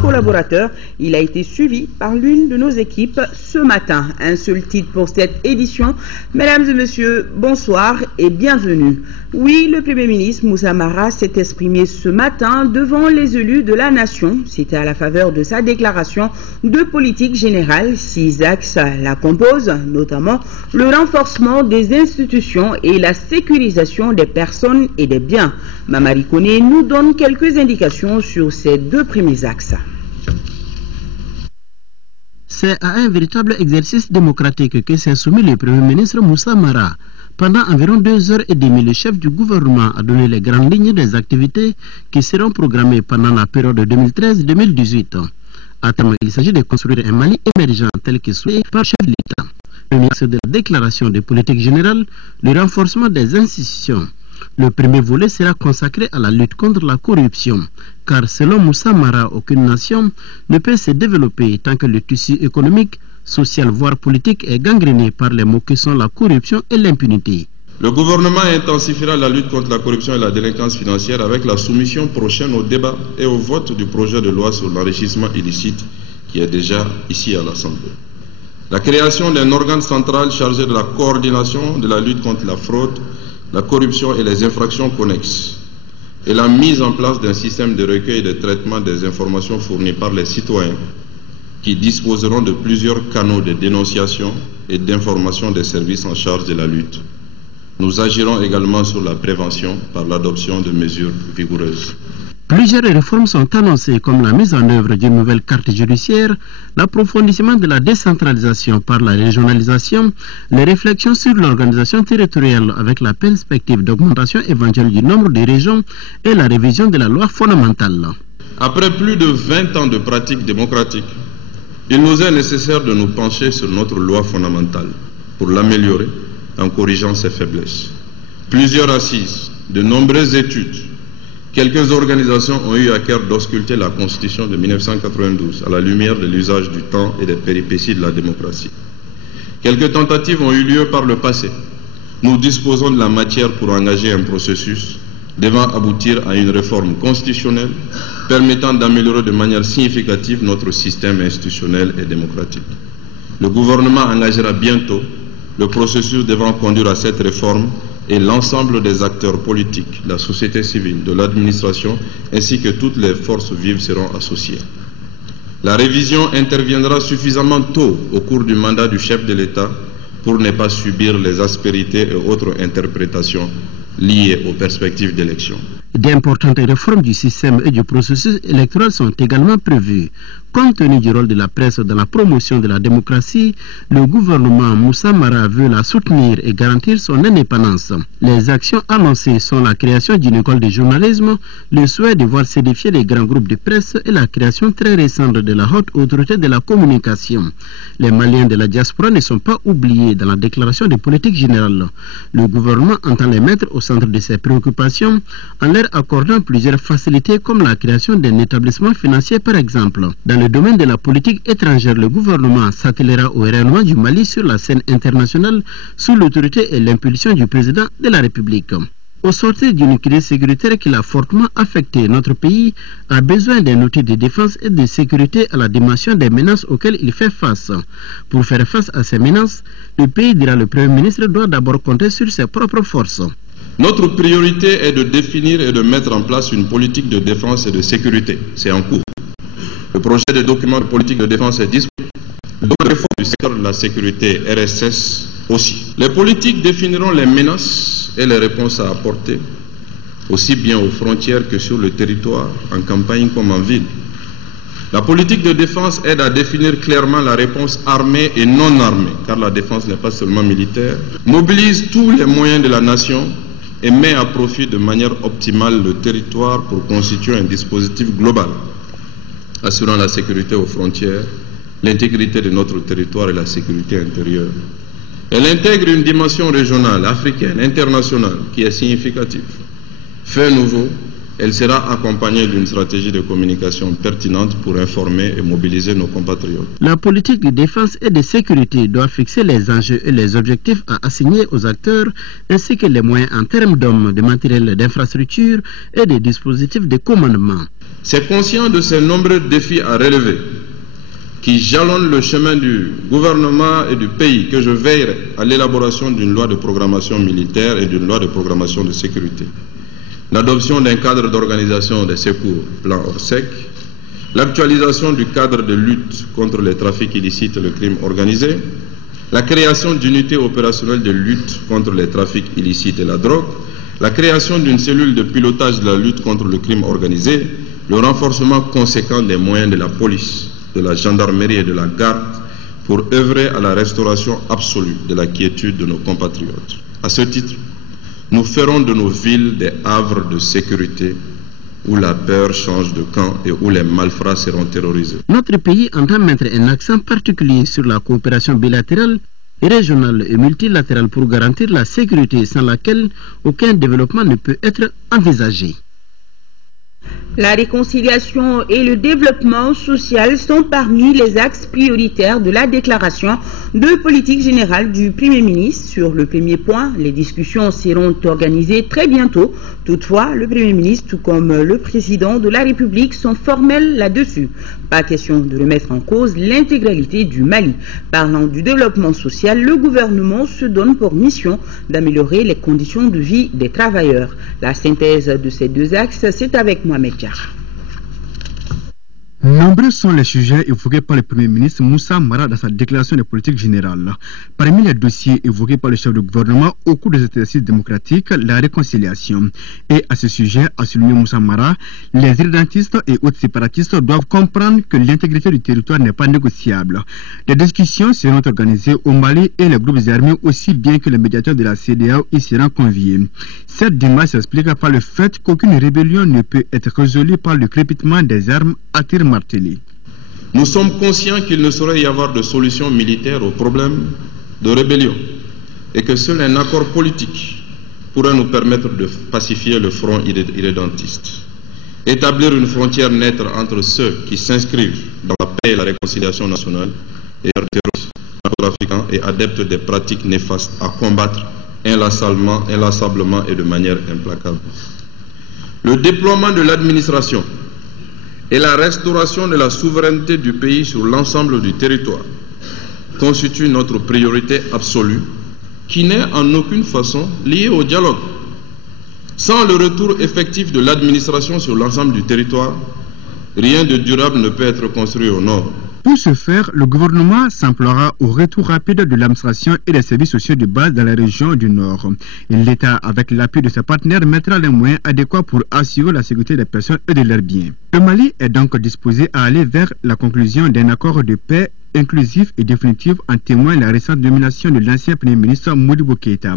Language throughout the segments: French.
collaborateurs. Il a été suivi par l'une de nos équipes ce matin. Un seul titre pour cette édition. Mesdames et messieurs, bonsoir et bienvenue. Oui, le Premier ministre Moussa Mara s'est exprimé ce matin devant les élus de la nation. C'était à la faveur de sa déclaration de politique générale. 6 axes la composent, notamment le renforcement des institutions et la sécurisation des personnes et des biens. Mamari Koné nous donne quelques indications sur ces 2 premiers axes. C'est à un véritable exercice démocratique que s'est soumis le Premier ministre Moussa Mara. Pendant environ 2h30, le chef du gouvernement a donné les grandes lignes des activités qui seront programmées pendant la période 2013-2018. À terme, il s'agit de construire un Mali émergent tel que souhaité par le chef de l'État. Le ministre de la déclaration de politique générale, le renforcement des institutions. Le premier volet sera consacré à la lutte contre la corruption, car selon Moussa Mara, aucune nation ne peut se développer tant que le tissu économique, social voire politique est gangréné par les mots que sont la corruption et l'impunité. Le gouvernement intensifiera la lutte contre la corruption et la délinquance financière avec la soumission prochaine au débat et au vote du projet de loi sur l'enrichissement illicite qui est déjà ici à l'Assemblée. La création d'un organe central chargé de la coordination de la lutte contre la fraude, la corruption et les infractions connexes, et la mise en place d'un système de recueil et de traitement des informations fournies par les citoyens qui disposeront de plusieurs canaux de dénonciation et d'information des services en charge de la lutte. Nous agirons également sur la prévention par l'adoption de mesures vigoureuses. Plusieurs réformes sont annoncées comme la mise en œuvre d'une nouvelle carte judiciaire, l'approfondissement de la décentralisation par la régionalisation, les réflexions sur l'organisation territoriale avec la perspective d'augmentation éventuelle du nombre de régions et la révision de la loi fondamentale. Après plus de 20 ans de pratique démocratique, il nous est nécessaire de nous pencher sur notre loi fondamentale pour l'améliorer en corrigeant ses faiblesses. Plusieurs assises, de nombreuses études, quelques organisations ont eu à cœur d'ausculter la Constitution de 1992 à la lumière de l'usage du temps et des péripéties de la démocratie. Quelques tentatives ont eu lieu par le passé. Nous disposons de la matière pour engager un processus devant aboutir à une réforme constitutionnelle permettant d'améliorer de manière significative notre système institutionnel et démocratique. Le gouvernement engagera bientôt le processus devant conduire à cette réforme et l'ensemble des acteurs politiques, la société civile, de l'administration, ainsi que toutes les forces vives seront associées. La révision interviendra suffisamment tôt au cours du mandat du chef de l'État pour ne pas subir les aspérités et autres interprétations liées aux perspectives d'élection. D'importantes réformes du système et du processus électoral sont également prévues. Compte tenu du rôle de la presse dans la promotion de la démocratie, le gouvernement Moussa Mara veut la soutenir et garantir son indépendance. Les actions annoncées sont la création d'une école de journalisme, le souhait de voir s'édifier les grands groupes de presse et la création très récente de la haute autorité de la communication. Les Maliens de la diaspora ne sont pas oubliés dans la déclaration de politique générale. Le gouvernement entend les mettre au centre de ses préoccupations en leur accordant plusieurs facilités comme la création d'un établissement financier par exemple. Dans le domaine de la politique étrangère, le gouvernement s'attellera au rayonnement du Mali sur la scène internationale sous l'autorité et l'impulsion du président de la République. Au sortir d'une crise sécuritaire qui l'a fortement affecté, notre pays a besoin d'un outil de défense et de sécurité à la dimension des menaces auxquelles il fait face. Pour faire face à ces menaces, le pays, dira le Premier ministre, doit d'abord compter sur ses propres forces. Notre priorité est de définir et de mettre en place une politique de défense et de sécurité. C'est en cours. Le projet de document de politique de défense est disponible. Le réforme du secteur de la sécurité, RSS aussi. Les politiques définiront les menaces et les réponses à apporter, aussi bien aux frontières que sur le territoire, en campagne comme en ville. La politique de défense aide à définir clairement la réponse armée et non armée, car la défense n'est pas seulement militaire, mobilise tous les moyens de la nation et met à profit de manière optimale le territoire pour constituer un dispositif global, assurant la sécurité aux frontières, l'intégrité de notre territoire et la sécurité intérieure. Elle intègre une dimension régionale, africaine, internationale, qui est significative. Fait nouveau, elle sera accompagnée d'une stratégie de communication pertinente pour informer et mobiliser nos compatriotes. La politique de défense et de sécurité doit fixer les enjeux et les objectifs à assigner aux acteurs, ainsi que les moyens en termes d'hommes, de matériel, d'infrastructures et de dispositifs de commandement. C'est conscient de ces nombreux défis à relever qui jalonnent le chemin du gouvernement et du pays que je veillerai à l'élaboration d'une loi de programmation militaire et d'une loi de programmation de sécurité. L'adoption d'un cadre d'organisation des secours, plan Orsec, l'actualisation du cadre de lutte contre les trafics illicites et le crime organisé, la création d'unités opérationnelles de lutte contre les trafics illicites et la drogue, la création d'une cellule de pilotage de la lutte contre le crime organisé, le renforcement conséquent des moyens de la police, de la gendarmerie et de la garde pour œuvrer à la restauration absolue de la quiétude de nos compatriotes. À ce titre, nous ferons de nos villes des havres de sécurité où la peur change de camp et où les malfrats seront terrorisés. Notre pays entend mettre un accent particulier sur la coopération bilatérale, régionale et multilatérale pour garantir la sécurité sans laquelle aucun développement ne peut être envisagé. La réconciliation et le développement social sont parmi les axes prioritaires de la déclaration de politique générale du Premier ministre. Sur le premier point, les discussions seront organisées très bientôt. Toutefois, le Premier ministre, tout comme le Président de la République, sont formels là-dessus. Pas question de remettre en cause l'intégralité du Mali. Parlant du développement social, le gouvernement se donne pour mission d'améliorer les conditions de vie des travailleurs. La synthèse de ces deux axes, c'est avec Mohamed Diarra. Nombreux sont les sujets évoqués par le Premier ministre Moussa Mara dans sa déclaration de politique générale. Parmi les dossiers évoqués par le chef du gouvernement au cours de cet exercice démocratique, la réconciliation. Et à ce sujet, a souligné Moussa Mara, les irrédentistes et autres séparatistes doivent comprendre que l'intégrité du territoire n'est pas négociable. Les discussions seront organisées au Mali et les groupes armés aussi bien que les médiateurs de la CEDEAO y seront conviés. Cette démarche s'explique par le fait qu'aucune rébellion ne peut être résolue par le crépitement des armes à tir martelé. Nous sommes conscients qu'il ne saurait y avoir de solution militaire au problème de rébellion et que seul un accord politique pourra nous permettre de pacifier le front irrédentiste. Établir une frontière nette entre ceux qui s'inscrivent dans la paix et la réconciliation nationale et les terroristes, narcotrafiquants et adeptes des pratiques néfastes à combattre inlassablement et de manière implacable. Le déploiement de l'administration et la restauration de la souveraineté du pays sur l'ensemble du territoire constitue notre priorité absolue qui n'est en aucune façon liée au dialogue. Sans le retour effectif de l'administration sur l'ensemble du territoire, rien de durable ne peut être construit au nord. Pour ce faire, le gouvernement s'emploiera au retour rapide de l'administration et des services sociaux de base dans la région du Nord. L'État, avec l'appui de ses partenaires, mettra les moyens adéquats pour assurer la sécurité des personnes et de leurs biens. Le Mali est donc disposé à aller vers la conclusion d'un accord de paix inclusif et définitif, en témoigne la récente nomination de l'ancien Premier ministre Modibo Keïta.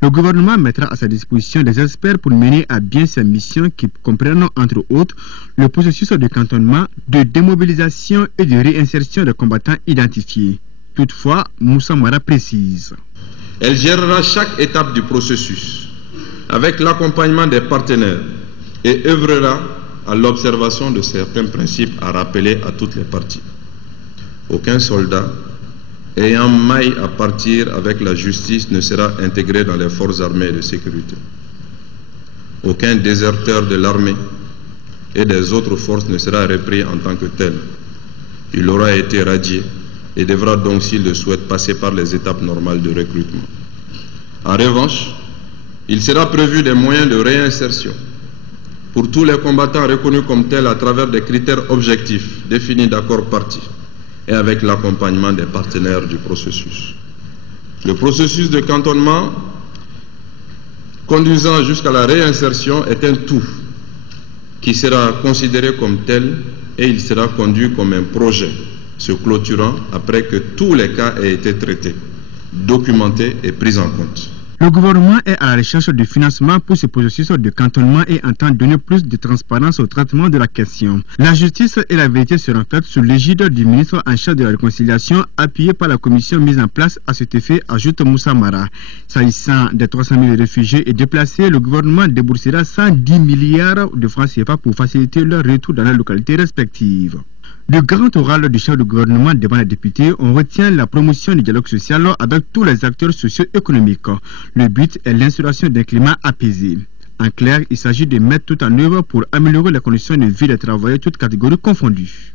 Le gouvernement mettra à sa disposition des experts pour mener à bien sa mission qui comprennent entre autres le processus de cantonnement, de démobilisation et de réinsertion des combattants identifiés. Toutefois, Moussa Mara précise. Elle gérera chaque étape du processus avec l'accompagnement des partenaires et œuvrera à l'observation de certains principes à rappeler à toutes les parties. Aucun soldat ayant maille à partir avec la justice ne sera intégré dans les forces armées et de sécurité. Aucun déserteur de l'armée et des autres forces ne sera repris en tant que tel. Il aura été radié et devra donc, s'il le souhaite, passer par les étapes normales de recrutement. En revanche, il sera prévu des moyens de réinsertion pour tous les combattants reconnus comme tels à travers des critères objectifs définis d'accord partis et avec l'accompagnement des partenaires du processus. Le processus de cantonnement conduisant jusqu'à la réinsertion est un tout qui sera considéré comme tel et il sera conduit comme un projet se clôturant après que tous les cas aient été traités, documentés et pris en compte. Le gouvernement est à la recherche de financement pour ce processus de cantonnement et entend donner plus de transparence au traitement de la question. La justice et la vérité seront faites sous l'égide du ministre en charge de la réconciliation, appuyé par la commission mise en place à cet effet, ajoute Moussa Mara. S'agissant des 300 000 réfugiés et déplacés, le gouvernement déboursera 110 milliards de francs CFA pour faciliter leur retour dans leurs localités respectives. Le grand oral du chef du gouvernement devant les députés, on retient la promotion du dialogue social avec tous les acteurs socio-économiques. Le but est l'instauration d'un climat apaisé. En clair, il s'agit de mettre tout en œuvre pour améliorer les conditions de vie des travailleurs, toutes catégories confondues.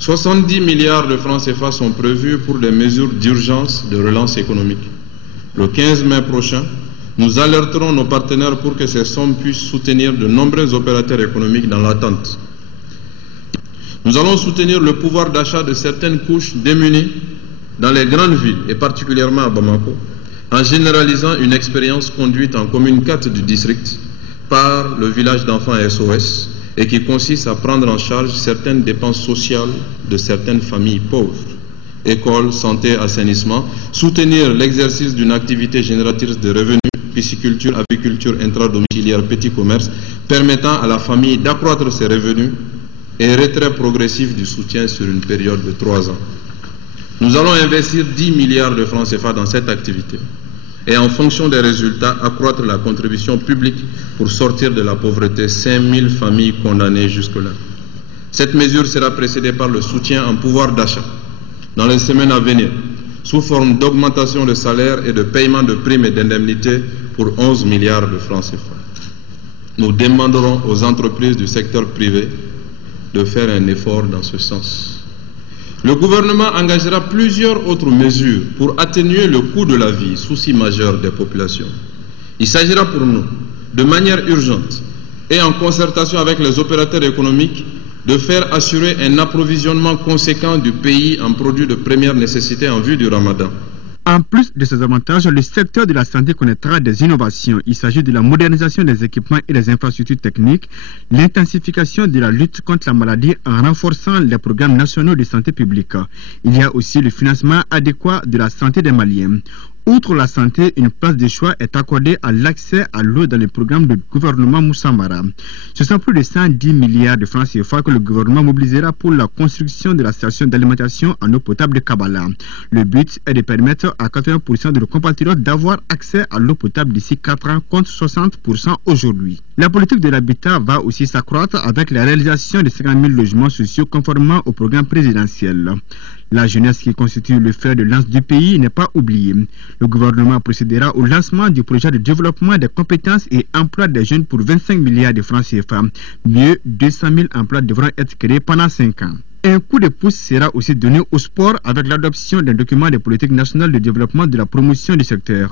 70 milliards de francs CFA sont prévus pour des mesures d'urgence de relance économique. Le 15 mai prochain, nous alerterons nos partenaires pour que ces sommes puissent soutenir de nombreux opérateurs économiques dans l'attente. Nous allons soutenir le pouvoir d'achat de certaines couches démunies dans les grandes villes et particulièrement à Bamako, en généralisant une expérience conduite en commune 4 du district par le village d'enfants SOS et qui consiste à prendre en charge certaines dépenses sociales de certaines familles pauvres. Écoles, santé, assainissement, soutenir l'exercice d'une activité génératrice de revenus, pisciculture, aviculture, intradomiciliaire, petit commerce, permettant à la famille d'accroître ses revenus et retrait progressif du soutien sur une période de 3 ans. Nous allons investir 10 milliards de francs CFA dans cette activité et en fonction des résultats, accroître la contribution publique pour sortir de la pauvreté 5000 familles condamnées jusque-là. Cette mesure sera précédée par le soutien en pouvoir d'achat dans les semaines à venir, sous forme d'augmentation de salaires et de paiement de primes et d'indemnités pour 11 milliards de francs CFA. Nous demanderons aux entreprises du secteur privé de faire un effort dans ce sens. Le gouvernement engagera plusieurs autres mesures pour atténuer le coût de la vie, souci majeur des populations. Il s'agira pour nous, de manière urgente et en concertation avec les opérateurs économiques, de faire assurer un approvisionnement conséquent du pays en produits de première nécessité en vue du Ramadan. En plus de ces avantages, le secteur de la santé connaîtra des innovations. Il s'agit de la modernisation des équipements et des infrastructures techniques, l'intensification de la lutte contre la maladie en renforçant les programmes nationaux de santé publique. Il y a aussi le financement adéquat de la santé des Maliens. Outre la santé, une place de choix est accordée à l'accès à l'eau dans le programme du gouvernement Moussa Mara. Ce sont plus de 110 milliards de francs CFA que le gouvernement mobilisera pour la construction de la station d'alimentation en eau potable de Kabbalah. Le but est de permettre à 80% de nos compatriotes d'avoir accès à l'eau potable d'ici 4 ans contre 60% aujourd'hui. La politique de l'habitat va aussi s'accroître avec la réalisation de 50 000 logements sociaux conformément au programme présidentiel. La jeunesse qui constitue le fer de lance du pays n'est pas oubliée. Le gouvernement procédera au lancement du projet de développement des compétences et emploi des jeunes pour 25 milliards de francs CFA. Mieux, 200 000 emplois devront être créés pendant 5 ans. Un coup de pouce sera aussi donné au sport avec l'adoption d'un document de politique nationale de développement de la promotion du secteur.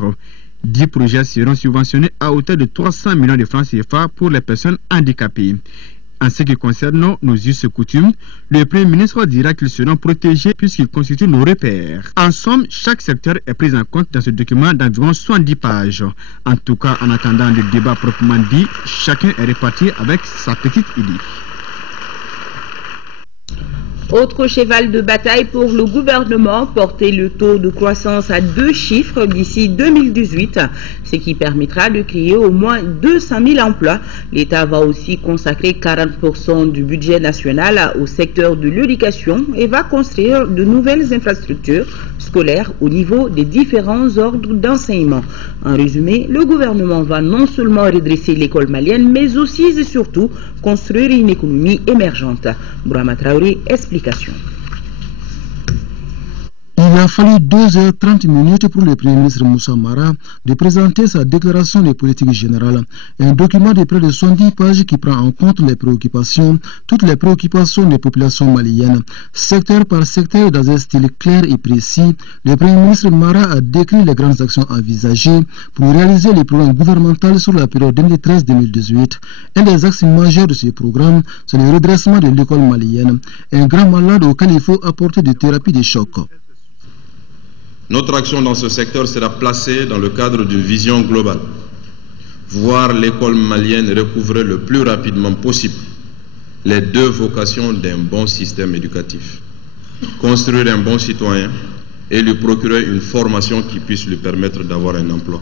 10 projets seront subventionnés à hauteur de 300 millions de francs CFA pour les personnes handicapées. En ce qui concerne nos us et coutumes, le Premier ministre dira qu'ils seront protégés puisqu'ils constituent nos repères. En somme, chaque secteur est pris en compte dans ce document d'environ 70 pages. En tout cas, en attendant le débat proprement dit, chacun est réparti avec sa petite idée. Autre cheval de bataille pour le gouvernement, porter le taux de croissance à 2 chiffres d'ici 2018, ce qui permettra de créer au moins 200 000 emplois. L'État va aussi consacrer 40% du budget national au secteur de l'éducation et va construire de nouvelles infrastructures scolaires au niveau des différents ordres d'enseignement. En résumé, le gouvernement va non seulement redresser l'école malienne, mais aussi et surtout construire une économie émergente. Bourama Traoré, explication. Il a fallu 2h30 pour le Premier ministre Moussa Mara de présenter sa déclaration de politique générale, un document de près de 70 pages qui prend en compte toutes les préoccupations des populations maliennes, secteur par secteur dans un style clair et précis. Le Premier ministre Mara a décrit les grandes actions envisagées pour réaliser les programmes gouvernementaux sur la période 2013-2018. Un des axes majeurs de ce programme, c'est le redressement de l'école malienne, un grand malade auquel il faut apporter des thérapies de choc. Notre action dans ce secteur sera placée dans le cadre d'une vision globale. Voir l'école malienne recouvrer le plus rapidement possible les 2 vocations d'un bon système éducatif. Construire un bon citoyen et lui procurer une formation qui puisse lui permettre d'avoir un emploi.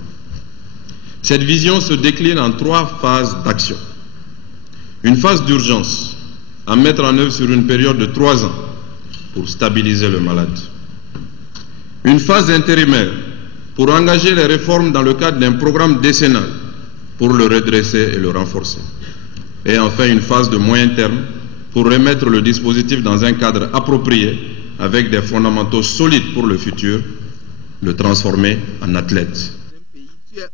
Cette vision se décline en 3 phases d'action. Une phase d'urgence à mettre en œuvre sur une période de 3 ans pour stabiliser le malade. Une phase intérimaire pour engager les réformes dans le cadre d'un programme décennal pour le redresser et le renforcer. Et enfin, une phase de moyen terme pour remettre le dispositif dans un cadre approprié avec des fondamentaux solides pour le futur, le transformer en athlète.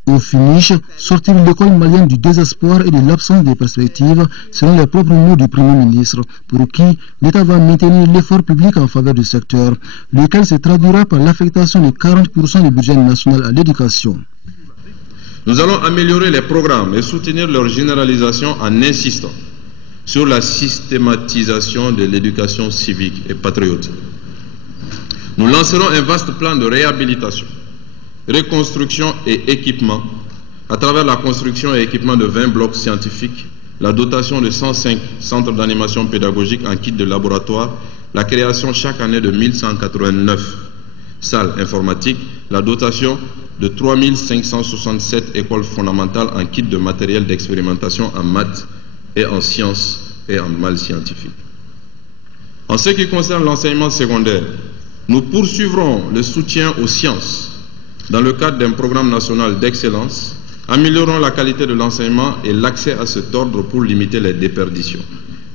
Au finish, sortir l'école malienne du désespoir et de l'absence de perspectives, selon les propres mots du Premier ministre, pour qui l'État va maintenir l'effort public en faveur du secteur, lequel se traduira par l'affectation de 40% du budget national à l'éducation. Nous allons améliorer les programmes et soutenir leur généralisation en insistant sur la systématisation de l'éducation civique et patriotique. Nous lancerons un vaste plan de réhabilitation, reconstruction et équipement à travers la construction et équipement de 20 blocs scientifiques, la dotation de 105 centres d'animation pédagogique en kit de laboratoire, la création chaque année de 1189 salles informatiques, la dotation de 3567 écoles fondamentales en kit de matériel d'expérimentation en maths et en sciences et en mal scientifiques. En ce qui concerne l'enseignement secondaire, nous poursuivrons le soutien aux sciences dans le cadre d'un programme national d'excellence, améliorons la qualité de l'enseignement et l'accès à cet ordre pour limiter les déperditions,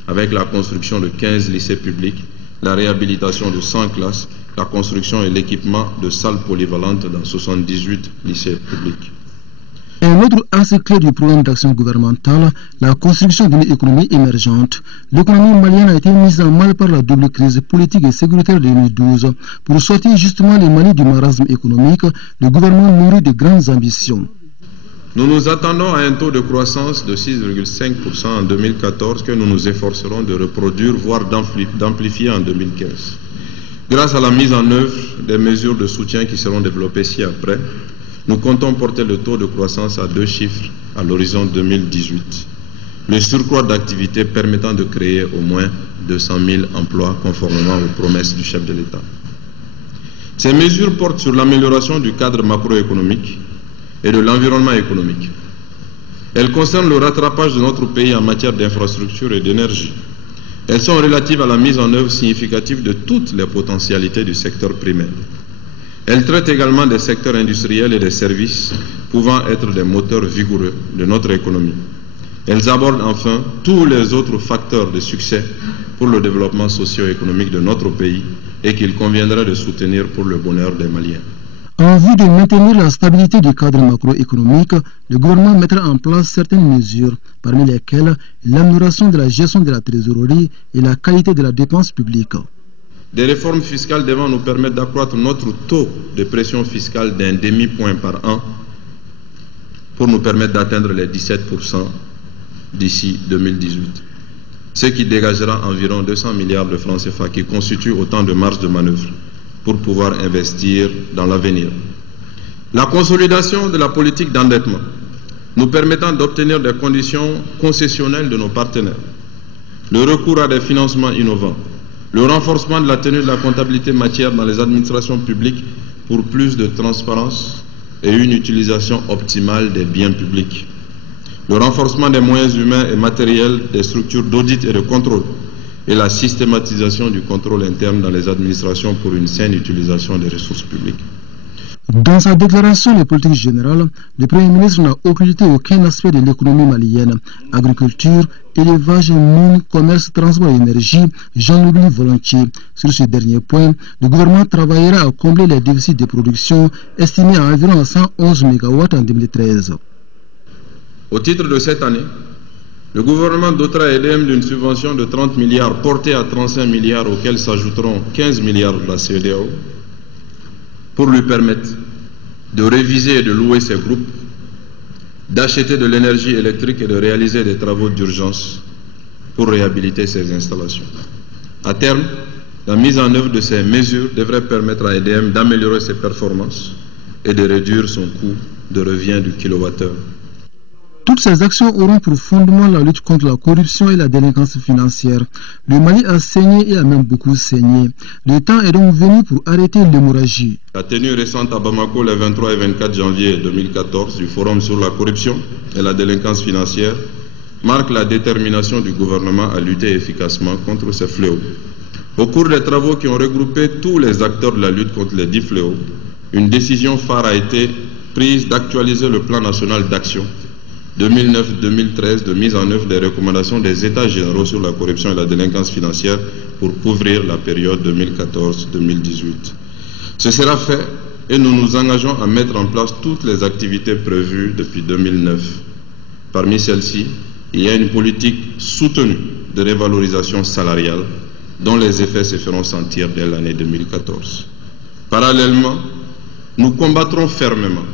avec la construction de 15 lycées publics, la réhabilitation de 100 classes, la construction et l'équipement de salles polyvalentes dans 78 lycées publics. Un autre axe clé du programme d'action gouvernementale, la construction d'une économie émergente. L'économie malienne a été mise en mal par la double crise politique et sécuritaire de 2012. Pour sortir justement le Mali du marasme économique, le gouvernement nourrit de grandes ambitions. Nous nous attendons à un taux de croissance de 6,5% en 2014 que nous nous efforcerons de reproduire, voire d'amplifier en 2015. Grâce à la mise en œuvre des mesures de soutien qui seront développées ci-après, nous comptons porter le taux de croissance à 2 chiffres à l'horizon 2018. Le surcroît d'activité permettant de créer au moins 200 000 emplois conformément aux promesses du chef de l'État. Ces mesures portent sur l'amélioration du cadre macroéconomique et de l'environnement économique. Elles concernent le rattrapage de notre pays en matière d'infrastructure et d'énergie. Elles sont relatives à la mise en œuvre significative de toutes les potentialités du secteur primaire. Elles traitent également des secteurs industriels et des services pouvant être des moteurs vigoureux de notre économie. Elles abordent enfin tous les autres facteurs de succès pour le développement socio-économique de notre pays et qu'il conviendrait de soutenir pour le bonheur des Maliens. En vue de maintenir la stabilité du cadre macroéconomique, le gouvernement mettra en place certaines mesures, parmi lesquelles l'amélioration de la gestion de la trésorerie et la qualité de la dépense publique. Des réformes fiscales devant nous permettre d'accroître notre taux de pression fiscale d'un demi-point par an pour nous permettre d'atteindre les 17% d'ici 2018. Ce qui dégagera environ 200 milliards de francs CFA qui constituent autant de marge de manœuvre pour pouvoir investir dans l'avenir. La consolidation de la politique d'endettement nous permettant d'obtenir des conditions concessionnelles de nos partenaires, le recours à des financements innovants, le renforcement de la tenue de la comptabilité matière dans les administrations publiques pour plus de transparence et une utilisation optimale des biens publics, le renforcement des moyens humains et matériels des structures d'audit et de contrôle, et la systématisation du contrôle interne dans les administrations pour une saine utilisation des ressources publiques. Dans sa déclaration de politique générale, le Premier ministre n'a occulté aucun aspect de l'économie malienne. Agriculture, élevage, mines, commerce, transport et énergie, j'en oublie volontiers. Sur ce dernier point, le gouvernement travaillera à combler les déficits de production estimés à environ 111 MW en 2013. Au titre de cette année, le gouvernement dotera EDM d'une subvention de 30 milliards portée à 35 milliards auxquels s'ajouteront 15 milliards de la CEDEAO pour lui permettre de réviser et de louer ses groupes, d'acheter de l'énergie électrique et de réaliser des travaux d'urgence pour réhabiliter ses installations. À terme, la mise en œuvre de ces mesures devrait permettre à EDM d'améliorer ses performances et de réduire son coût de revient du kilowattheure. Toutes ces actions auront pour fondement la lutte contre la corruption et la délinquance financière. Le Mali a saigné et a même beaucoup saigné. Le temps est donc venu pour arrêter l'hémorragie. La tenue récente à Bamako les 23 et 24 janvier 2014 du Forum sur la corruption et la délinquance financière marque la détermination du gouvernement à lutter efficacement contre ces fléaux. Au cours des travaux qui ont regroupé tous les acteurs de la lutte contre les 10 fléaux, une décision phare a été prise d'actualiser le plan national d'action 2009-2013 de mise en œuvre des recommandations des États généraux sur la corruption et la délinquance financière pour couvrir la période 2014-2018. Ce sera fait et nous nous engageons à mettre en place toutes les activités prévues depuis 2009. Parmi celles-ci, il y a une politique soutenue de révalorisation salariale dont les effets se feront sentir dès l'année 2014. Parallèlement, nous combattrons fermement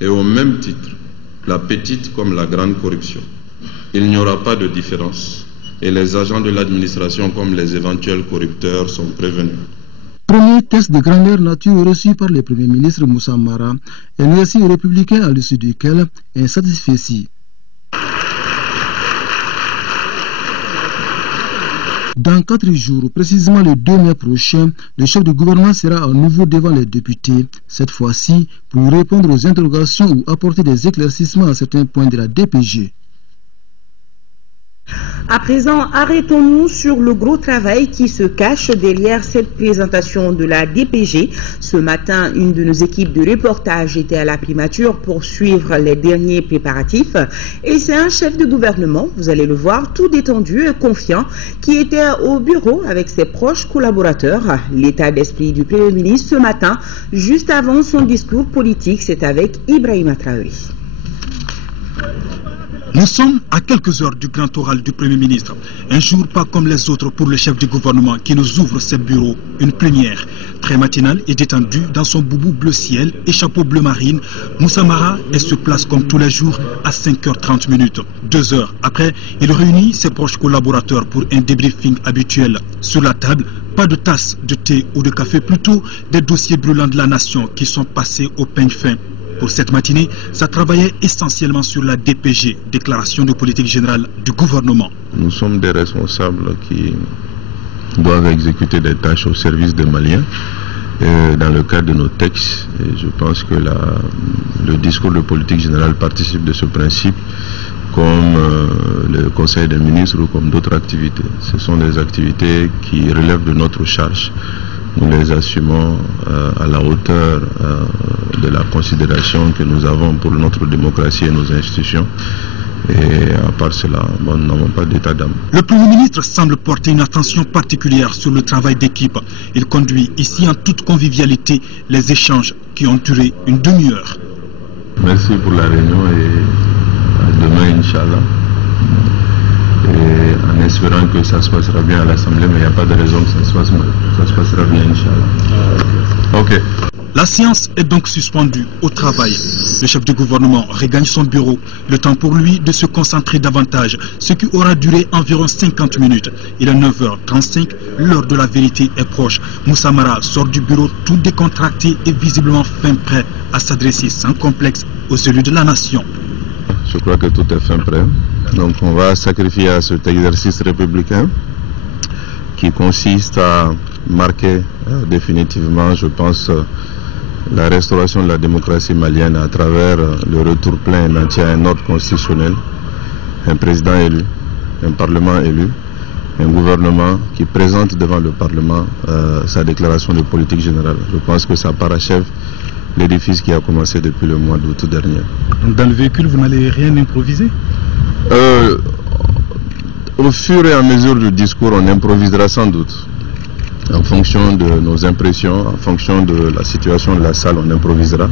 et au même titre la petite comme la grande corruption. Il n'y aura pas de différence et les agents de l'administration comme les éventuels corrupteurs sont prévenus. Premier test de grandeur nature reçu par le Premier ministre Moussa Mara, un récit républicain à l'issue duquel est satisfait. Dans 4 jours, précisément le 2 mai prochain, le chef du gouvernement sera à nouveau devant les députés, cette fois-ci pour répondre aux interrogations ou apporter des éclaircissements à certains points de la DPG. À présent, arrêtons-nous sur le gros travail qui se cache derrière cette présentation de la DPG. Ce matin, une de nos équipes de reportage était à la primature pour suivre les derniers préparatifs. Et c'est un chef de gouvernement, vous allez le voir, tout détendu et confiant, qui était au bureau avec ses proches collaborateurs. L'état d'esprit du Premier ministre ce matin, juste avant son discours politique, c'est avec Ibrahima Traoré. Nous sommes à quelques heures du grand oral du Premier ministre. Un jour pas comme les autres pour le chef du gouvernement qui nous ouvre ses bureaux. Une première. Très matinale et détendue dans son boubou bleu ciel et chapeau bleu marine, Moussa Mara est sur place comme tous les jours à 5h30. 2 heures après, il réunit ses proches collaborateurs pour un débriefing habituel. Sur la table, pas de tasse de thé ou de café, plutôt des dossiers brûlants de la nation qui sont passés au peigne fin. Pour cette matinée, ça travaillait essentiellement sur la DPG, déclaration de politique générale du gouvernement. Nous sommes des responsables qui doivent exécuter des tâches au service des Maliens dans le cadre de nos textes. Et je pense que le discours de politique générale participe de ce principe, comme le Conseil des ministres ou comme d'autres activités. Ce sont des activités qui relèvent de notre charge. Nous les assumons à la hauteur de la considération que nous avons pour notre démocratie et nos institutions. Et à part cela, nous n'avons pas d'état d'âme. Le Premier ministre semble porter une attention particulière sur le travail d'équipe. Il conduit ici en toute convivialité les échanges qui ont duré une demi-heure. Merci pour la réunion et à demain, Inch'Allah. Et en espérant que ça se passera bien à l'Assemblée, mais il n'y a pas de raison que ça se passe mal. Ça se passera bien, Inch'Allah. Ok. La séance est donc suspendue au travail. Le chef du gouvernement regagne son bureau. Le temps pour lui de se concentrer davantage, ce qui aura duré environ 50 minutes. Il est 9h35, l'heure de la vérité est proche. Moussa Mara sort du bureau tout décontracté et visiblement fin prêt à s'adresser sans complexe aux élus de la nation. Je crois que tout est fin prêt. Donc on va sacrifier à cet exercice républicain qui consiste à marquer définitivement, je pense, la restauration de la démocratie malienne à travers le retour plein et entier à un ordre constitutionnel, un président élu, un parlement élu, un gouvernement qui présente devant le parlement sa déclaration de politique générale. Je pense que ça parachève l'édifice qui a commencé depuis le mois d'août dernier. Dans le véhicule, vous n'allez rien improviser? Au fur et à mesure du discours, on improvisera sans doute. En fonction de nos impressions, en fonction de la situation de la salle, on improvisera.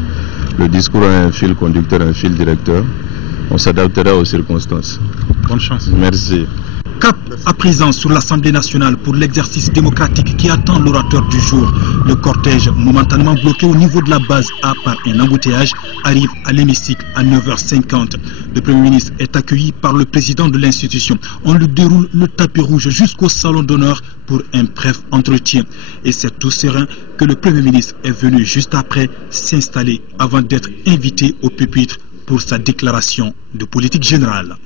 Le discours a un fil conducteur, un fil directeur. On s'adaptera aux circonstances. Bonne chance. Merci. Cap à présent sur l'Assemblée nationale pour l'exercice démocratique qui attend l'orateur du jour. Le cortège, momentanément bloqué au niveau de la base A par un embouteillage, arrive à l'hémicycle à 9h50. Le Premier ministre est accueilli par le président de l'institution. On lui déroule le tapis rouge jusqu'au salon d'honneur pour un bref entretien. Et c'est tout serein que le Premier ministre est venu juste après s'installer avant d'être invité au pupitre pour sa déclaration de politique générale.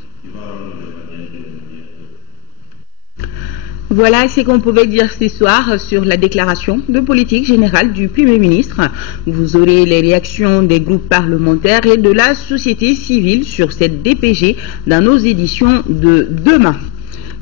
Voilà ce qu'on pouvait dire ce soir sur la déclaration de politique générale du Premier ministre. Vous aurez les réactions des groupes parlementaires et de la société civile sur cette DPG dans nos éditions de demain.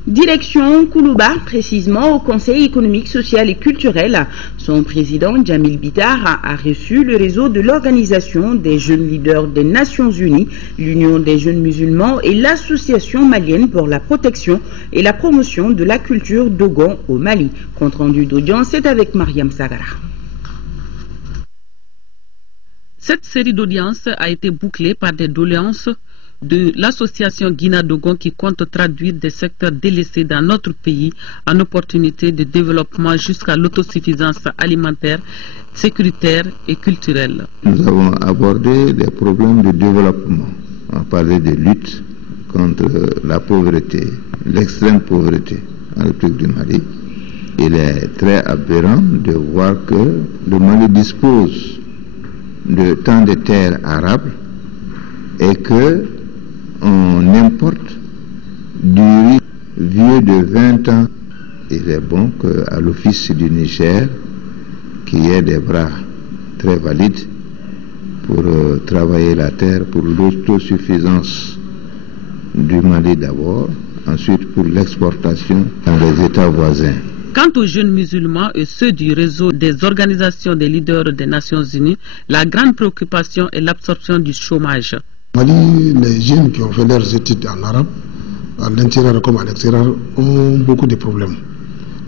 Direction Koulouba, précisément au Conseil économique, social et culturel. Son président, Djamil Bitar, a reçu le réseau de l'Organisation des jeunes leaders des Nations Unies, l'Union des jeunes musulmans et l'Association malienne pour la protection et la promotion de la culture Dogon au Mali. Compte rendu d'audience, c'est avec Mariam Sagara. Cette série d'audiences a été bouclée par des doléances de l'association Guinadogon qui compte traduire des secteurs délaissés dans notre pays en opportunités de développement jusqu'à l'autosuffisance alimentaire, sécuritaire et culturelle. Nous avons abordé les problèmes de développement. On a parlé de lutte contre la pauvreté, l'extrême pauvreté en République du Mali. Il est très aberrant de voir que le Mali dispose de tant de terres arables et que on importe du riz vieux de 20 ans. Il est bon qu'à l'office du Niger, qu'il y ait des bras très valides pour travailler la terre, pour l'autosuffisance du Mali d'abord, ensuite pour l'exportation dans les États voisins. Quant aux jeunes musulmans et ceux du réseau des organisations des leaders des Nations Unies, la grande préoccupation est l'absorption du chômage. Mali, les jeunes qui ont fait leurs études en arabe, à l'intérieur comme à l'extérieur, ont beaucoup de problèmes.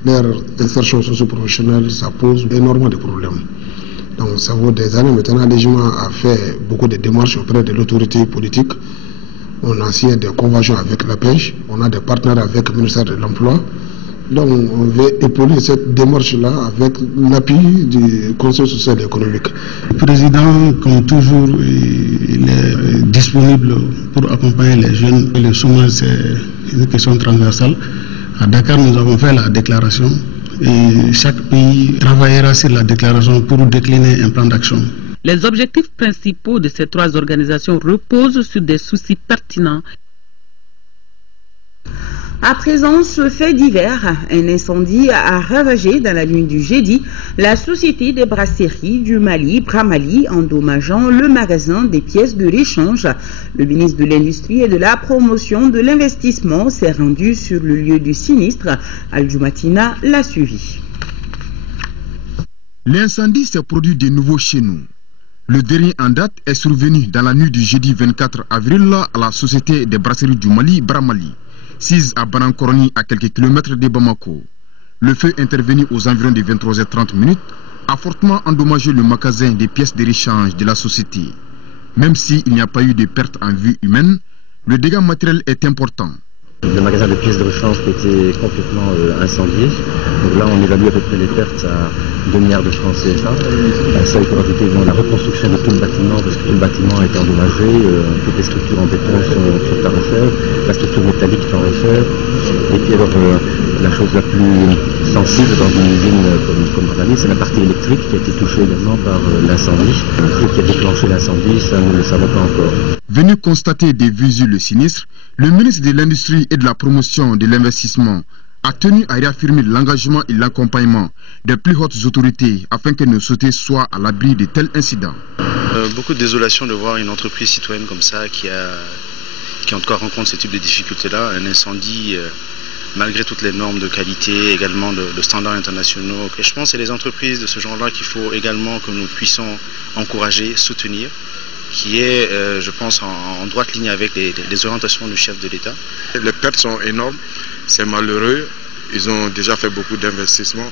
Leur insertion socio-professionnelle, ça pose énormément de problèmes. Donc ça vaut des années maintenant, l'Égypte a fait beaucoup de démarches auprès de l'autorité politique. On a signé des conventions avec la pêche, on a des partenaires avec le ministère de l'Emploi. Donc on veut épauler cette démarche-là avec l'appui du Conseil social et économique. Le président, comme toujours, il est disponible pour accompagner les jeunes. Le chômage, c'est une question transversale. À Dakar, nous avons fait la déclaration et chaque pays travaillera sur la déclaration pour décliner un plan d'action. Les objectifs principaux de ces trois organisations reposent sur des soucis pertinents. À présent, ce fait divers, un incendie a ravagé dans la nuit du jeudi la société des brasseries du Mali, Bramali, endommageant le magasin des pièces de réchange. Le ministre de l'Industrie et de la Promotion de l'Investissement s'est rendu sur le lieu du sinistre. Al-Jumatina l'a suivi. L'incendie s'est produit de nouveau chez nous. Le dernier en date est survenu dans la nuit du jeudi 24 avril à la société des brasseries du Mali, Bramali, 6 à Banankoroni, à quelques kilomètres de Bamako. Le feu intervenu aux environs de 23h30 a fortement endommagé le magasin des pièces de rechange de la société. Même s'il n'y a pas eu de pertes en vie humaine, le dégât matériel est important. Le magasin de pièces de rechange qui était complètement incendié. Donc là, on évalue à peu près les pertes à 2 milliards de francs CFA. Ça, il faut rajouter la reconstruction de tout le bâtiment, parce que tout le bâtiment a été endommagé. Toutes les structures en béton sont à refaire. La structure métallique est à refaire. Et puis alors, la chose la plus sensible dans une usine comme Bramali, c'est la partie électrique qui a été touchée également par l'incendie. Ce qui a déclenché l'incendie, ça, nous ne le savons pas encore. Venu constater des visu le sinistre, le ministre de l'Industrie et de la Promotion de l'Investissement a tenu à réaffirmer l'engagement et l'accompagnement des plus hautes autorités afin que nos sociétés soient à l'abri de tels incidents. Beaucoup de désolation de voir une entreprise citoyenne comme ça qui en tout cas rencontre ce type de difficultés-là. Un incendie, malgré toutes les normes de qualité, également de standards internationaux. Et je pense que c'est les entreprises de ce genre-là qu'il faut également que nous puissions encourager, soutenir, qui est, je pense, en droite ligne avec les orientations du chef de l'État. Les pertes sont énormes, c'est malheureux. Ils ont déjà fait beaucoup d'investissements,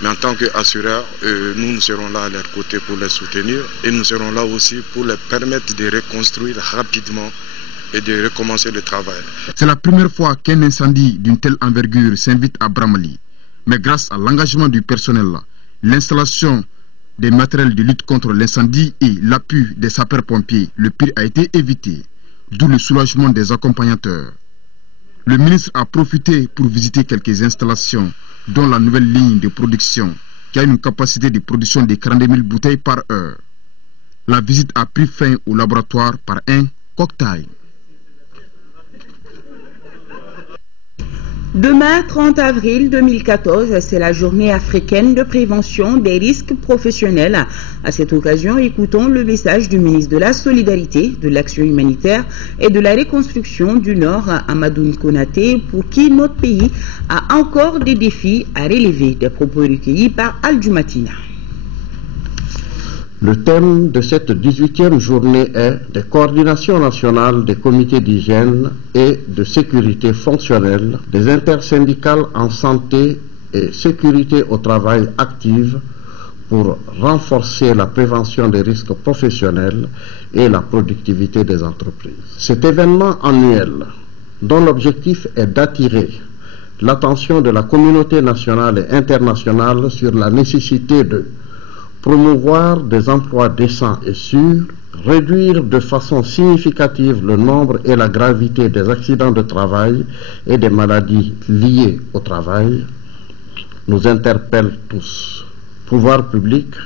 mais en tant qu'assureurs, nous serons là à leur côté pour les soutenir et nous serons là aussi pour les permettre de reconstruire rapidement et de recommencer le travail. C'est la première fois qu'un incendie d'une telle envergure s'invite à Bramali, mais grâce à l'engagement du personnel, l'installation des matériels de lutte contre l'incendie et l'appui des sapeurs-pompiers, le pire a été évité, d'où le soulagement des accompagnateurs. Le ministre a profité pour visiter quelques installations, dont la nouvelle ligne de production, qui a une capacité de production de 42 000 bouteilles par heure. La visite a pris fin au laboratoire par un cocktail. Demain, 30 avril 2014, c'est la journée africaine de prévention des risques professionnels. À cette occasion, écoutons le message du ministre de la Solidarité, de l'Action humanitaire et de la reconstruction du Nord, Amadou Konaté, pour qui notre pays a encore des défis à relever. Des propos recueillis par Al-Jumatina. Le thème de cette 18e journée est des coordinations nationales des comités d'hygiène et de sécurité fonctionnelle, des intersyndicales en santé et sécurité au travail active pour renforcer la prévention des risques professionnels et la productivité des entreprises. Cet événement annuel, dont l'objectif est d'attirer l'attention de la communauté nationale et internationale sur la nécessité de promouvoir des emplois décents et sûrs, réduire de façon significative le nombre et la gravité des accidents de travail et des maladies liées au travail, nous interpelle tous, pouvoirs publics,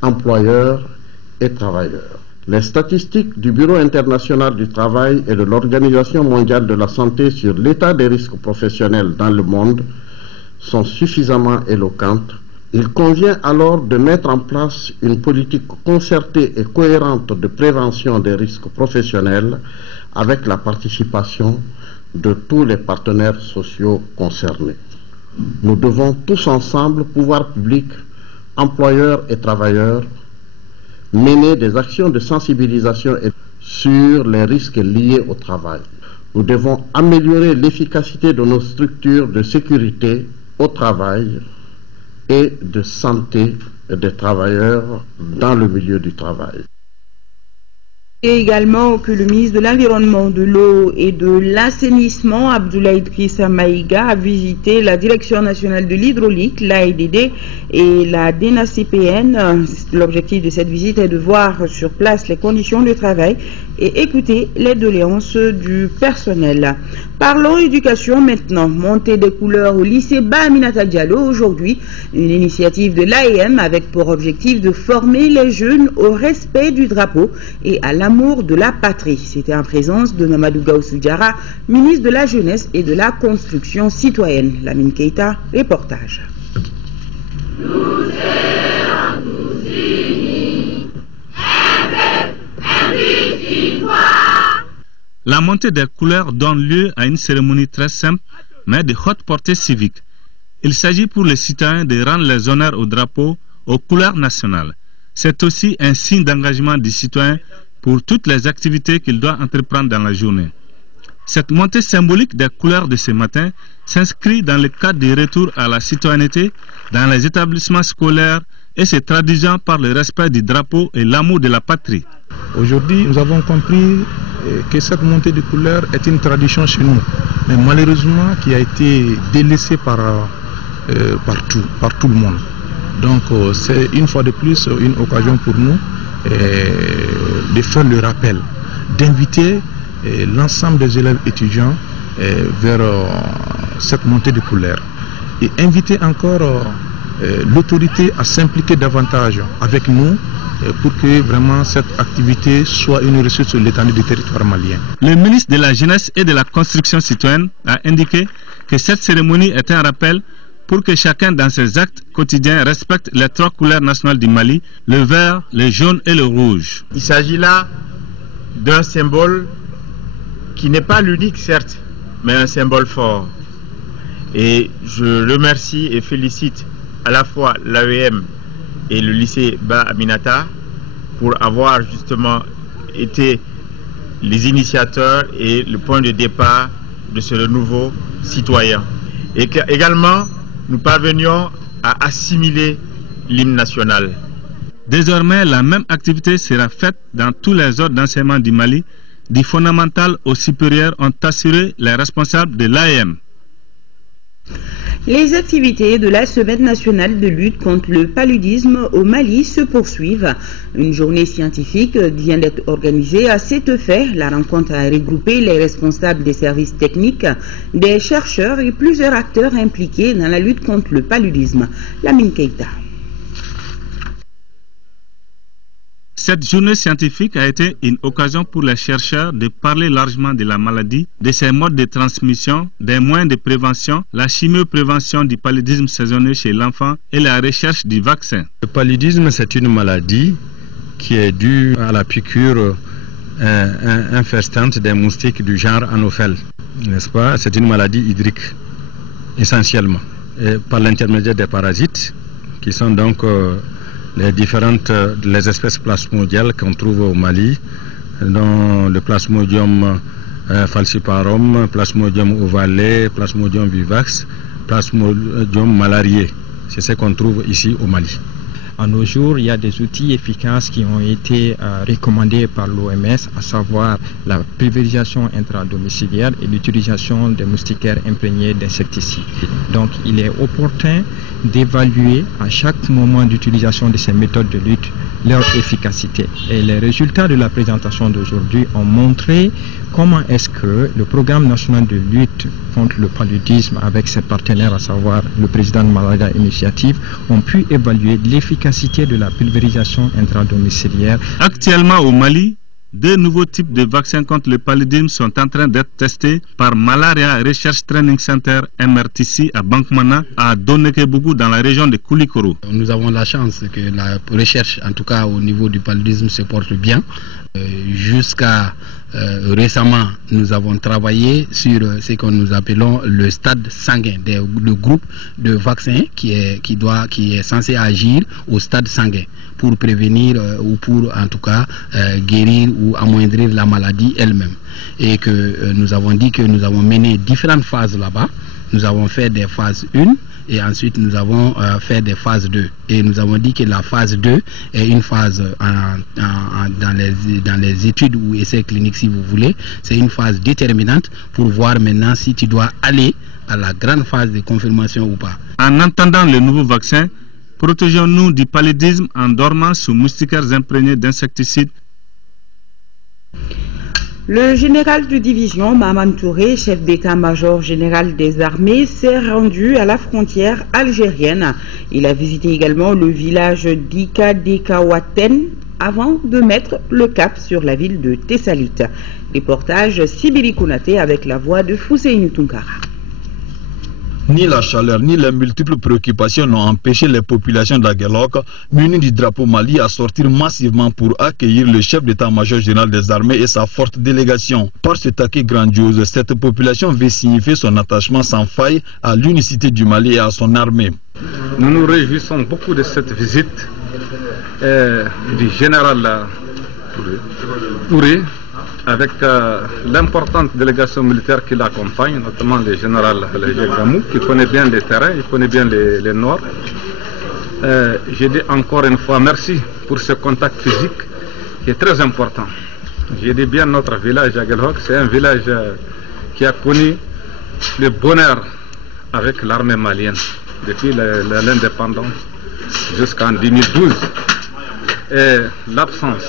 employeurs et travailleurs. Les statistiques du Bureau international du travail et de l'Organisation mondiale de la santé sur l'état des risques professionnels dans le monde sont suffisamment éloquentes. Il convient alors de mettre en place une politique concertée et cohérente de prévention des risques professionnels avec la participation de tous les partenaires sociaux concernés. Nous devons tous ensemble, pouvoirs publics, employeurs et travailleurs, mener des actions de sensibilisation sur les risques liés au travail. Nous devons améliorer l'efficacité de nos structures de sécurité au travail et de santé des travailleurs dans le milieu du travail. Et également que le ministre de l'Environnement, de l'Eau et de l'Assainissement, Abdoulaye Idrissa Maïga, a visité la Direction nationale de l'hydraulique, l'AEDD et la DENACPN. L'objectif de cette visite est de voir sur place les conditions de travail et écouter les doléances du personnel. Parlons éducation maintenant. Montée des couleurs au lycée Ba-Aminata Diallo aujourd'hui. Une initiative de l'AEM avec pour objectif de former les jeunes au respect du drapeau et à l'amour de la patrie. C'était en présence de Mamadou Gaoussou Diarra, ministre de la Jeunesse et de la Construction citoyenne. Lamine Keita, reportage. Nous serons tous unis, La montée des couleurs donne lieu à une cérémonie très simple, mais de haute portée civique. Il s'agit pour les citoyens de rendre les honneurs au drapeau aux couleurs nationales. C'est aussi un signe d'engagement du citoyen pour toutes les activités qu'il doit entreprendre dans la journée. Cette montée symbolique des couleurs de ce matin s'inscrit dans le cadre du retour à la citoyenneté dans les établissements scolaires et se traduisant par le respect du drapeau et l'amour de la patrie. Aujourd'hui, nous avons compris que cette montée de couleurs est une tradition chez nous, mais malheureusement qui a été délaissée par tout le monde. Donc c'est une fois de plus une occasion pour nous de faire le rappel, d'inviter l'ensemble des élèves étudiants vers cette montée de couleurs et inviter encore l'autorité à s'impliquer davantage avec nous pour que vraiment cette activité soit une ressource sur l'étendue du territoire malien. Le ministre de la Jeunesse et de la Construction citoyenne a indiqué que cette cérémonie est un rappel pour que chacun dans ses actes quotidiens respecte les trois couleurs nationales du Mali, le vert, le jaune et le rouge. Il s'agit là d'un symbole qui n'est pas l'unique certes, mais un symbole fort. Et je remercie et félicite à la fois l'AEM et le lycée Ba-Aminata pour avoir justement été les initiateurs et le point de départ de ce renouveau citoyen. Et également, nous parvenions à assimiler l'hymne national. Désormais, la même activité sera faite dans tous les ordres d'enseignement du Mali, du fondamental au supérieur, ont assuré les responsables de l'AEM. Les activités de la Semaine nationale de lutte contre le paludisme au Mali se poursuivent. Une journée scientifique vient d'être organisée à cet effet. La rencontre a regroupé les responsables des services techniques, des chercheurs et plusieurs acteurs impliqués dans la lutte contre le paludisme. Lamine Keita. Cette journée scientifique a été une occasion pour les chercheurs de parler largement de la maladie, de ses modes de transmission, des moyens de prévention, la chimioprévention du paludisme saisonnier chez l'enfant et la recherche du vaccin. Le paludisme, c'est une maladie qui est due à la piqûre infestante des moustiques du genre Anopheles, n'est-ce pas? C'est une maladie hydrique, essentiellement, et par l'intermédiaire des parasites, qui sont donc les espèces plasmodiales qu'on trouve au Mali, dont le Plasmodium falciparum, Plasmodium ovale, Plasmodium vivax, Plasmodium malariae. C'est ce qu'on trouve ici au Mali. À nos jours, il y a des outils efficaces qui ont été recommandés par l'OMS, à savoir la pulvérisation intradomiciliaire et l'utilisation des moustiquaires imprégnés d'insecticides. Donc il est opportun d'évaluer à chaque moment d'utilisation de ces méthodes de lutte leur efficacité. Et les résultats de la présentation d'aujourd'hui ont montré comment est-ce que le programme national de lutte contre le paludisme avec ses partenaires, à savoir le président de Malaria Initiative, ont pu évaluer l'efficacité de la pulvérisation intradomiciliaire. Actuellement au Mali, 2 nouveaux types de vaccins contre le paludisme sont en train d'être testés par Malaria Research Training Center MRTC à Bankmana, à Donekebougou dans la région de Koulikoro. Nous avons la chance que la recherche, en tout cas au niveau du paludisme, se porte bien. Jusqu'à récemment, nous avons travaillé sur ce que nous appelons le stade sanguin, le groupe de vaccins qui est censé agir au stade sanguin pour prévenir ou pour en tout cas guérir ou amoindrir la maladie elle-même. Et que nous avons dit que nous avons mené différentes phases là-bas. Nous avons fait des phases 1 et ensuite nous avons fait des phases 2. Et nous avons dit que la phase 2 est une phase dans les études ou essais cliniques si vous voulez. C'est une phase déterminante pour voir maintenant si tu dois aller à la grande phase de confirmation ou pas. En entendant le nouveau vaccin, protégeons-nous du paludisme en dormant sous moustiquaires imprégnés d'insecticides. Le général de division Maman Touré, chef d'état-major général des armées, s'est rendu à la frontière algérienne. Il a visité également le village d'Ika Dekawaten avant de mettre le cap sur la ville de Tessalit. Reportage Sibili Konaté avec la voix de Fousseini Tunkara. Ni la chaleur ni les multiples préoccupations n'ont empêché les populations d'Aguelhok, munies du drapeau Mali, à sortir massivement pour accueillir le chef d'état-major général des armées et sa forte délégation. Par cet accueil grandiose, cette population veut signifier son attachement sans faille à l'unicité du Mali et à son armée. Nous nous réjouissons beaucoup de cette visite du général Touré, avec l'importante délégation militaire qui l'accompagne, notamment le général Gamou, qui connaît bien les terrains, il connaît bien les Nords. Je dis encore une fois merci pour ce contact physique qui est très important. Je dis bien notre village Aguelhok, c'est un village qui a connu le bonheur avec l'armée malienne depuis l'indépendance jusqu'en 2012. Et l'absence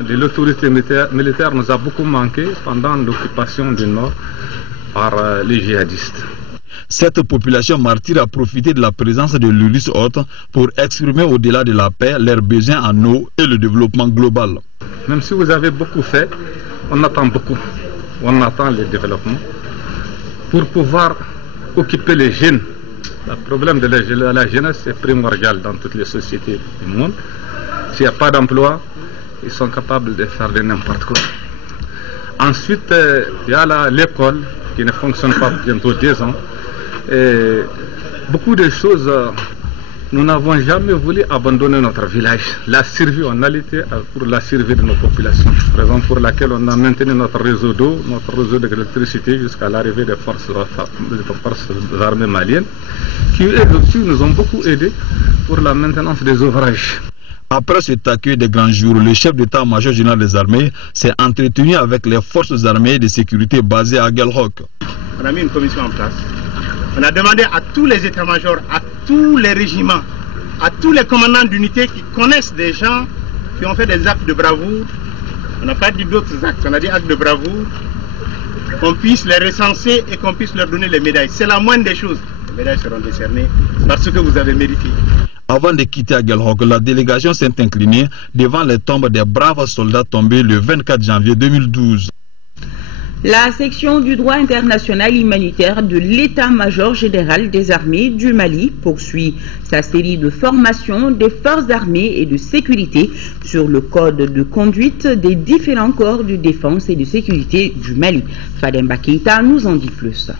de l'autorité militaire nous a beaucoup manqué pendant l'occupation du Nord par les djihadistes. Cette population martyre a profité de la présence de l'ULIS Haute pour exprimer au-delà de la paix leurs besoins en eau et le développement global. Même si vous avez beaucoup fait, on attend beaucoup. On attend le développement pour pouvoir occuper les jeunes. Le problème de la jeunesse est primordial dans toutes les sociétés du monde. S'il n'y a pas d'emploi, ils sont capables de faire de n'importe quoi. Ensuite, il y a l'école qui ne fonctionne pas bientôt 2 ans. Et beaucoup de choses, nous n'avons jamais voulu abandonner notre village. La survie, on a lutté pour la survie de nos populations. Raison pour laquelle on a maintenu notre réseau d'eau, notre réseau d'électricité jusqu'à l'arrivée des forces armées maliennes, qui eux aussi nous ont beaucoup aidés pour la maintenance des ouvrages. Après cet accueil des grands jours, le chef d'état-major général des armées s'est entretenu avec les forces armées de sécurité basées à Aguelhok. On a mis une commission en place. On a demandé à tous les états-majors, à tous les régiments, à tous les commandants d'unités qui connaissent des gens qui ont fait des actes de bravoure. On n'a pas dit d'autres actes, on a dit actes de bravoure, qu'on puisse les recenser et qu'on puisse leur donner les médailles. C'est la moindre des choses. Les médailles seront décernées parce que vous avez mérité. Avant de quitter Aguelhok, la délégation s'est inclinée devant les tombes des braves soldats tombés le 24 janvier 2012. La section du droit international humanitaire de l'état-major général des armées du Mali poursuit sa série de formations des forces armées et de sécurité sur le code de conduite des différents corps de défense et de sécurité du Mali. Fademba Keita nous en dit plus.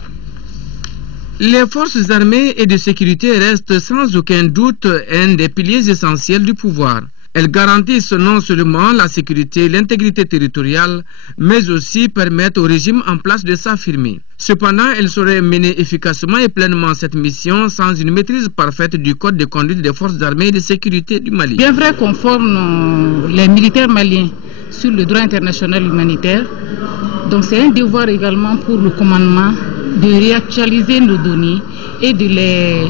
Les forces armées et de sécurité restent sans aucun doute un des piliers essentiels du pouvoir. Elles garantissent non seulement la sécurité et l'intégrité territoriale, mais aussi permettent au régime en place de s'affirmer. Cependant, elles sauraient mener efficacement et pleinement cette mission sans une maîtrise parfaite du code de conduite des forces armées et de sécurité du Mali. Bien vrai qu'on forme les militaires maliens sur le droit international humanitaire, donc c'est un devoir également pour le commandement de réactualiser nos données et de les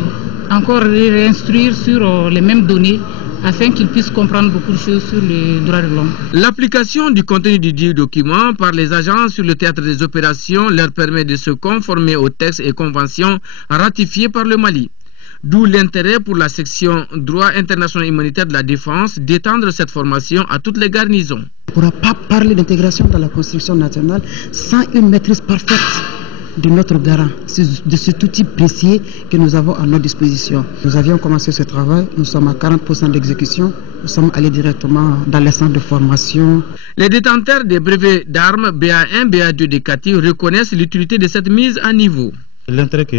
encore réinstruire sur les mêmes données afin qu'ils puissent comprendre beaucoup de choses sur les droits de l'homme. L'application du contenu du document par les agents sur le théâtre des opérations leur permet de se conformer aux textes et conventions ratifiés par le Mali. D'où l'intérêt pour la section droit international humanitaire de la défense d'étendre cette formation à toutes les garnisons. On ne pourra pas parler d'intégration dans la construction nationale sans une maîtrise parfaite de notre garant, de cet outil précis que nous avons à notre disposition. Nous avions commencé ce travail, nous sommes à 40% d'exécution, nous sommes allés directement dans les centres de formation. Les détenteurs des brevets d'armes BA1, BA2 des CATI reconnaissent l'utilité de cette mise à niveau. L'intérêt que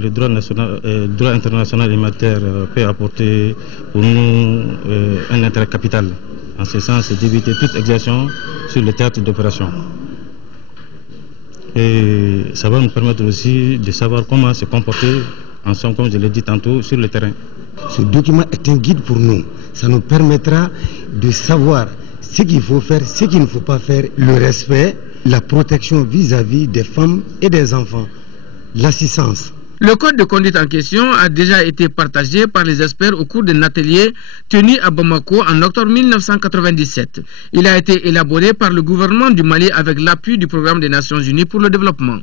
le droit international humanitaire peut apporter pour nous un intérêt capital. En ce sens, c'est d'éviter toute exertion sur le théâtre d'opération. Et ça va nous permettre aussi de savoir comment se comporter, en somme, comme je l'ai dit tantôt, sur le terrain. Ce document est un guide pour nous. Ça nous permettra de savoir ce qu'il faut faire, ce qu'il ne faut pas faire, le respect, la protection vis-à-vis des femmes et des enfants, l'assistance. Le code de conduite en question a déjà été partagé par les experts au cours d'un atelier tenu à Bamako en octobre 1997. Il a été élaboré par le gouvernement du Mali avec l'appui du Programme des Nations Unies pour le développement.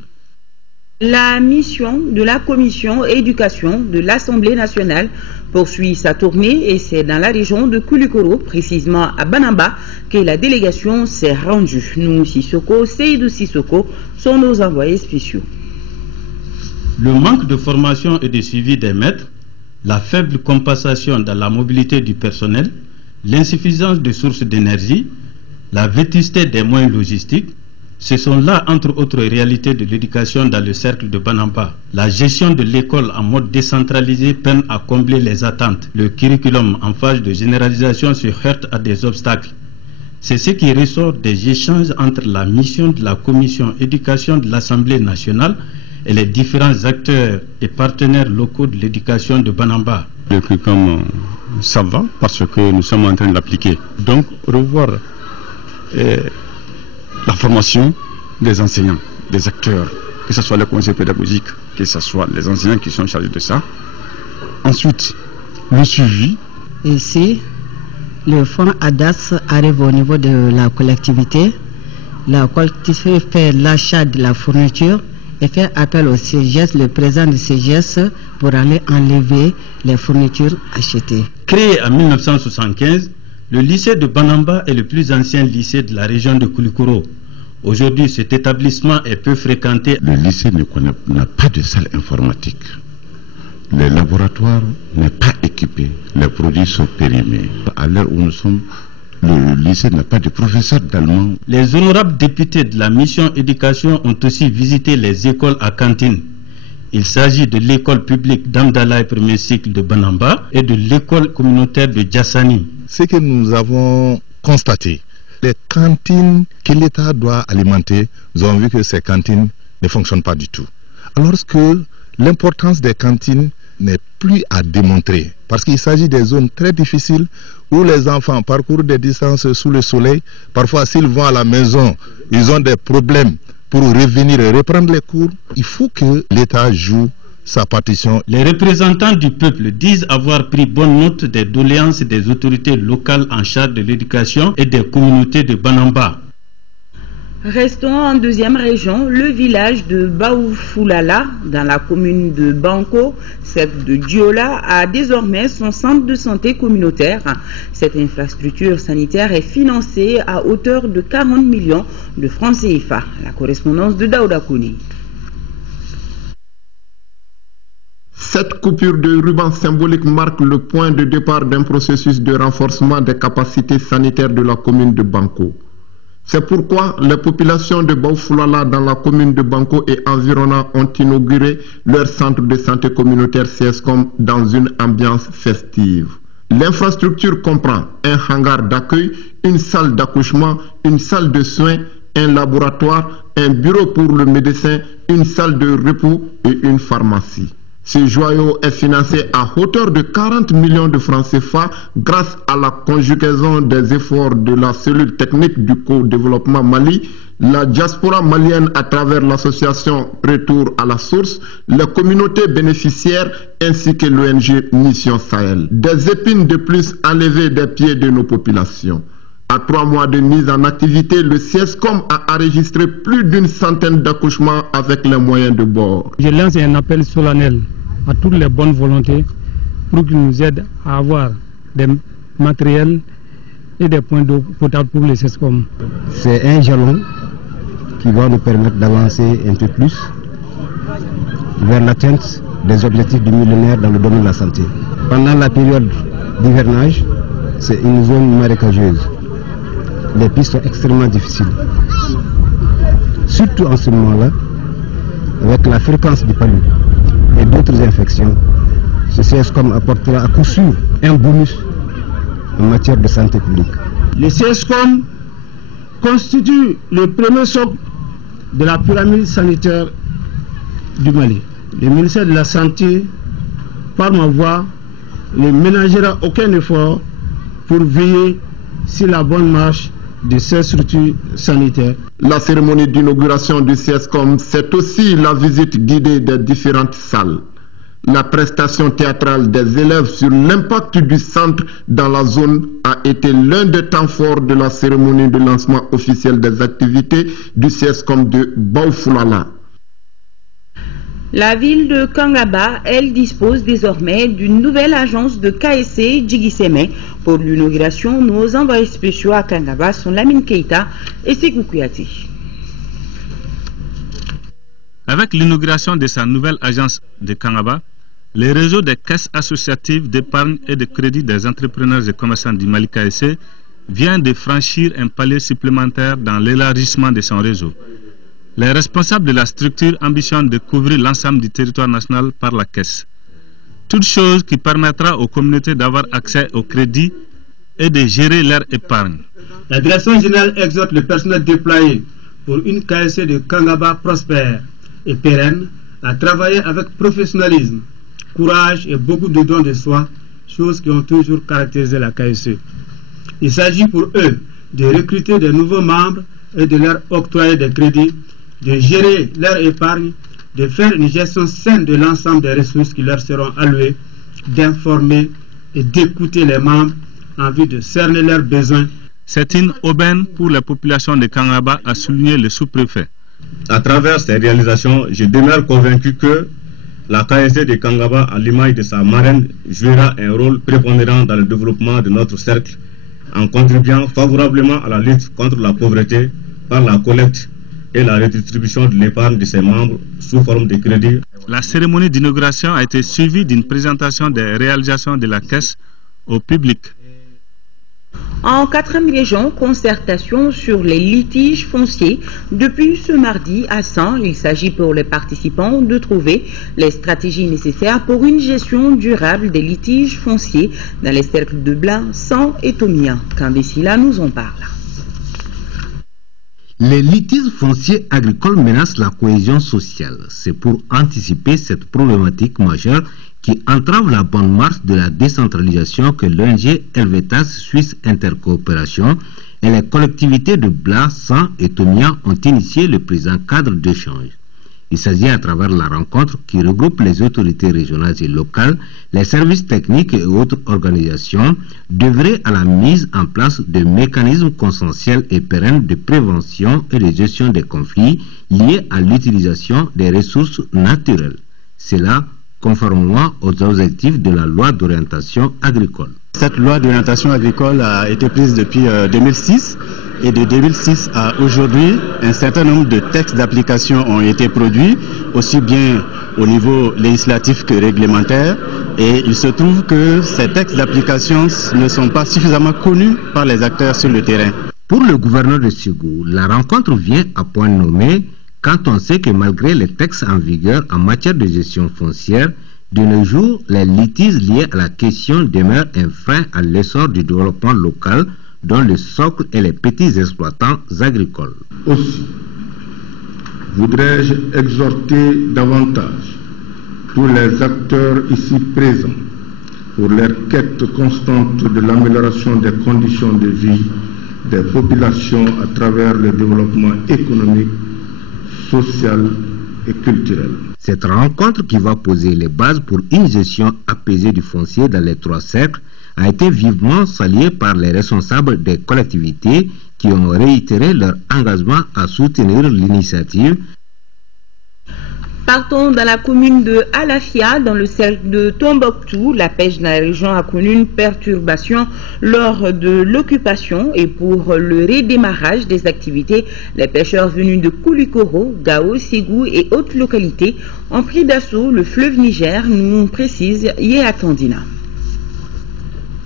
La mission de la commission éducation de l'Assemblée nationale poursuit sa tournée et c'est dans la région de Koulikoro, précisément à Banamba, que la délégation s'est rendue. Nous, Sissoko, Seydou Sissoko, sont nos envoyés spéciaux. Le manque de formation et de suivi des maîtres, la faible compensation dans la mobilité du personnel, l'insuffisance de sources d'énergie, la vétusté des moyens logistiques, ce sont là, entre autres réalités de l'éducation dans le cercle de Banamba. La gestion de l'école en mode décentralisé peine à combler les attentes. Le curriculum en phase de généralisation se heurte à des obstacles. C'est ce qui ressort des échanges entre la mission de la commission éducation de l'Assemblée nationale et les différents acteurs et partenaires locaux de l'éducation de Banamba. Le curriculum, ça va parce que nous sommes en train de l'appliquer. Donc, revoir la formation des enseignants, des acteurs, que ce soit le conseil pédagogique, que ce soit les enseignants qui sont chargés de ça. Ensuite, le suivi. Ici, le fonds ADAS arrive au niveau de la collectivité. La collectivité fait l'achat de la fourniture et fait appel au CGS, le président du CGS, pour aller enlever les fournitures achetées. Créé en 1975, le lycée de Banamba est le plus ancien lycée de la région de Koulikoro. Aujourd'hui, cet établissement est peu fréquenté. Le lycée n'a pas de salle informatique. Le laboratoire n'est pas équipé. Les produits sont périmés. À l'heure où nous sommes, le lycée n'a pas de professeur d'allemand. Les honorables députés de la mission éducation ont aussi visité les écoles à cantine. Il s'agit de l'école publique d'Amdalaï premier cycle de Banamba et de l'école communautaire de Djassani. Ce que nous avons constaté, les cantines que l'État doit alimenter, nous avons vu que ces cantines ne fonctionnent pas du tout. Alors que l'importance des cantines n'est plus à démontrer, parce qu'il s'agit des zones très difficiles où les enfants parcourent des distances sous le soleil. Parfois, s'ils vont à la maison, ils ont des problèmes pour revenir et reprendre les cours. Il faut que l'État joue sa partition. Les représentants du peuple disent avoir pris bonne note des doléances des autorités locales en charge de l'éducation et des communautés de Banamba. Restons en deuxième région, le village de Baoufulala, dans la commune de Banko, celle de Diola, a désormais son centre de santé communautaire. Cette infrastructure sanitaire est financée à hauteur de 40 millions de francs CFA. La correspondance de Daouda Kouni. Cette coupure de ruban symbolique marque le point de départ d'un processus de renforcement des capacités sanitaires de la commune de Banko. C'est pourquoi les populations de Baoufulala dans la commune de Banko et environnants ont inauguré leur centre de santé communautaire CSCOM dans une ambiance festive. L'infrastructure comprend un hangar d'accueil, une salle d'accouchement, une salle de soins, un laboratoire, un bureau pour le médecin, une salle de repos et une pharmacie. Ce joyau est financé à hauteur de 40 millions de francs CFA grâce à la conjugaison des efforts de la cellule technique du co-développement Mali, la diaspora malienne à travers l'association Retour à la Source, les communautés bénéficiaires ainsi que l'ONG Mission Sahel. Des épines de plus enlevées des pieds de nos populations. À 3 mois de mise en activité, le CIESCOM a enregistré plus d'une centaine d'accouchements avec les moyens de bord. Je lance un appel solennel à toutes les bonnes volontés pour qu'ils nous aident à avoir des matériels et des points d'eau potable pour le CIESCOM. C'est un jalon qui va nous permettre d'avancer un peu plus vers l'atteinte des objectifs du millénaire dans le domaine de la santé. Pendant la période d'hivernage, c'est une zone marécageuse. Les pistes sont extrêmement difficiles. Surtout en ce moment-là, avec la fréquence du palud et d'autres infections, ce CIESCOM apportera à coup sûr un bonus en matière de santé publique. Le CIESCOM constitue le premier socle de la pyramide sanitaire du Mali. Le ministère de la Santé, par ma voix, ne ménagera aucun effort pour veiller sur la bonne marche de ces structures sanitaires. La cérémonie d'inauguration du CIESCOM, c'est aussi la visite guidée des différentes salles. La prestation théâtrale des élèves sur l'impact du centre dans la zone a été l'un des temps forts de la cérémonie de lancement officiel des activités du CIESCOM de Baoufouala. La ville de Kangaba, elle, dispose désormais d'une nouvelle agence de KSC Djigiseme. Pour l'inauguration, nos envoyés spéciaux à Kangaba sont Lamine Keita et Sekou Kouyaté. Avec l'inauguration de sa nouvelle agence de Kangaba, le réseau des caisses associatives d'épargne et de crédit des entrepreneurs et commerçants du Mali KSC vient de franchir un palier supplémentaire dans l'élargissement de son réseau. Les responsables de la structure ambitionnent de couvrir l'ensemble du territoire national par la caisse. Toute chose qui permettra aux communautés d'avoir accès au crédit et de gérer leur épargne. La direction générale exhorte le personnel déployé pour une KSC de Kangaba prospère et pérenne à travailler avec professionnalisme, courage et beaucoup de dons de soi, choses qui ont toujours caractérisé la KSC. Il s'agit pour eux de recruter de nouveaux membres et de leur octroyer des crédits, de gérer leur épargne, de faire une gestion saine de l'ensemble des ressources qui leur seront allouées, d'informer et d'écouter les membres en vue de cerner leurs besoins. C'est une aubaine pour la population de Kangaba, a souligné le sous-préfet. À travers ces réalisations, je demeure convaincu que la KSC de Kangaba, à l'image de sa marraine, jouera un rôle prépondérant dans le développement de notre cercle, en contribuant favorablement à la lutte contre la pauvreté par la collecte et la redistribution de l'épargne de ses membres sous forme de crédit. La cérémonie d'inauguration a été suivie d'une présentation des réalisations de la caisse au public. En 4e région, concertation sur les litiges fonciers. Depuis ce mardi à 100, il s'agit pour les participants de trouver les stratégies nécessaires pour une gestion durable des litiges fonciers dans les cercles de Blanc, 100 et Tomia. Kambessila nous en parle. Les litiges fonciers agricoles menacent la cohésion sociale. C'est pour anticiper cette problématique majeure qui entrave la bonne marche de la décentralisation que l'ONG Helvetas Suisse Intercoopération et les collectivités de Blas, San et Tomia ont initié le présent cadre d'échange. Il s'agit à travers la rencontre qui regroupe les autorités régionales et locales, les services techniques et autres organisations, d'œuvrer à la mise en place de mécanismes consensuels et pérennes de prévention et de gestion des conflits liés à l'utilisation des ressources naturelles. C'est là conformément aux objectifs de la loi d'orientation agricole. Cette loi d'orientation agricole a été prise depuis 2006 et de 2006 à aujourd'hui, un certain nombre de textes d'application ont été produits, aussi bien au niveau législatif que réglementaire, et il se trouve que ces textes d'application ne sont pas suffisamment connus par les acteurs sur le terrain. Pour le gouverneur de Ségou, la rencontre vient à point nommé quand on sait que malgré les textes en vigueur en matière de gestion foncière, De nos jours, les litiges liés à la question demeurent un frein à l'essor du développement local, dont le socle et les petits exploitants agricoles. Aussi, voudrais-je exhorter davantage tous les acteurs ici présents pour leur quête constante de l'amélioration des conditions de vie des populations à travers le développement économique, social et culturel. Cette rencontre qui va poser les bases pour une gestion apaisée du foncier dans les 3 cercles a été vivement saluée par les responsables des collectivités qui ont réitéré leur engagement à soutenir l'initiative. Partons dans la commune de Alafia, dans le cercle de Tombouctou. La pêche dans la région a connu une perturbation lors de l'occupation et pour le redémarrage des activités, les pêcheurs venus de Koulikoro, Gao, Ségou et autres localités ont pris d'assaut le fleuve Niger, nous précise Yéa Tandina.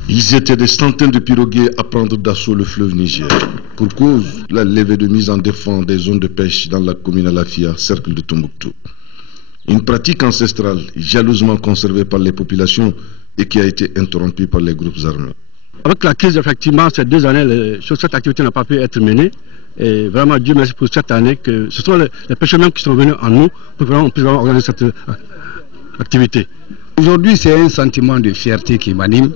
Ils étaient des centaines de pirogues à prendre d'assaut le fleuve Niger. Pour cause, la levée de mise en défense des zones de pêche dans la commune Alafia, cercle de Tombouctou. Une pratique ancestrale jalousement conservée par les populations et qui a été interrompue par les groupes armés. Avec la crise, effectivement, ces 2 années, cette activité n'a pas pu être menée. Et vraiment, Dieu merci pour cette année que ce sont les pêcheurs même qui sont venus en nous pour qu'on puisse organiser cette activité. Aujourd'hui, c'est un sentiment de fierté qui m'anime.